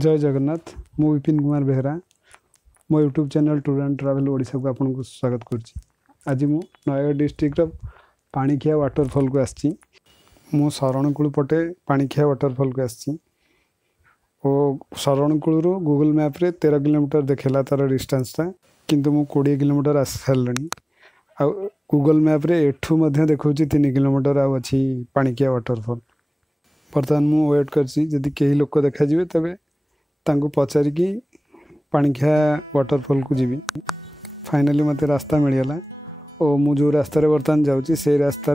जय जगन्नाथ मु विपिन कुमार बेहरा मो YouTube channel tour and travel Odisha को आपको स्वागत करुच्ची। आज मु नयगढ़ डिस्ट्रिक्ट पाणिखिया वाटरफॉल को आसी मु शरणकूल पटे पाणिखिया वाटरफॉल को आसी शरणकूल गूगल मैप रे 13 किलोमीटर देखेला तार डिस्टेंसटा किंतु मु 20 किलोमीटर आसी सारे आ गूगल मैप रे एठू मध्य देखो 3 किलोमीटर आछि पाणिखिया वाटरफॉल। बर्तमान मु वेट करछि जदि कई लोक देखा जिवे तबे तांको पचारिकी पाणिखिया वाटरफॉल को जीवी। फाइनली मते रास्ता मिलगला और मु जो रास्ता बर्तमान जाऊँगी से रास्ता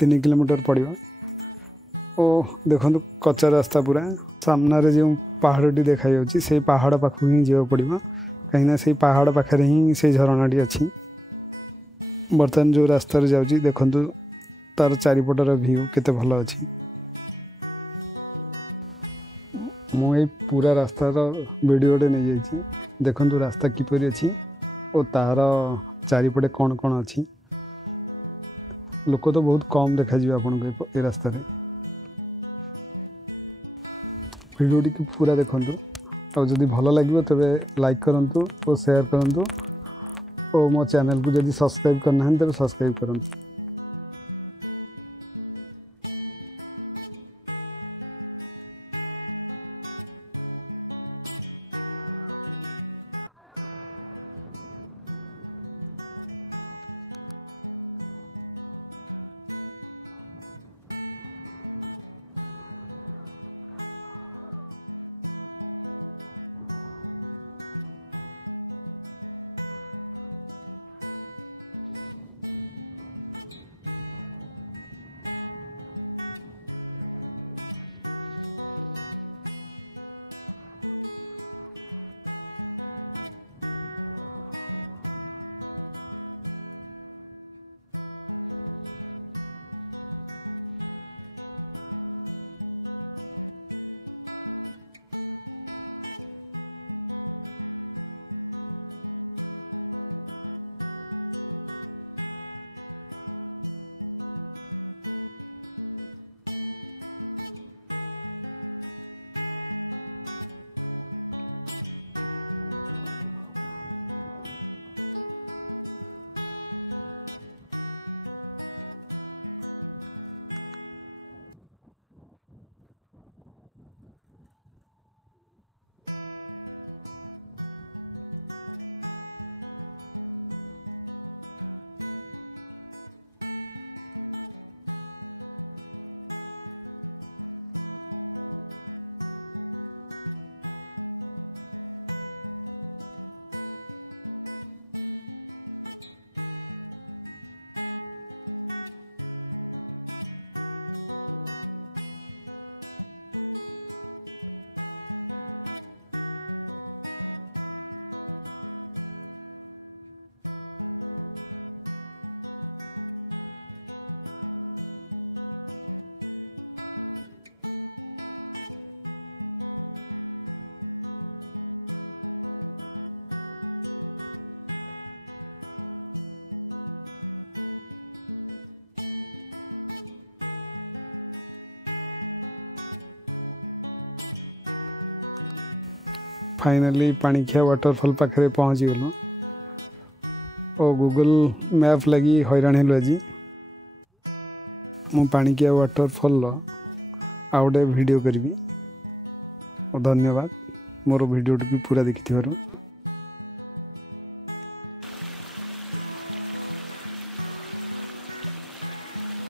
3 किलोमीटर पड़ो। ओ देखो कच्चा रास्ता पूरा सामने जो पहाड़ी देखा से पहाड़ पाख ही जा पड़ो कहीं से पहाड़ पाखे ही से झरनाटी अच्छी। बर्तमान जो रास्ता जाऊँगी देखो तार चारिपटर व्यू केते भल अच्छी। मुझे पूरा रास्तार वीडियोटे नहीं जाइए देखो रास्ता किपरि अच्छी और तार चारिपटे कौन कौन अच्छी। लोक तो बहुत कम देखा आपको ये रास्ता वीडियोटी को पूरा देखो और जदि भल लगे तबे लाइक करूँ और शेयर करूँ और मो चैनल को जदि सब्सक्राइब करना तब सब्सक्राइब करूँ। फाइनली पाणिखिया वाटरफॉल पाखे पहुँची गलु और गूगल मैप लगी हैरान हेलु। आज मु पाणिखिया वाटरफॉल आउटे वीडियो करी और धन्यवाद मोर वीडियो पूरा देखि।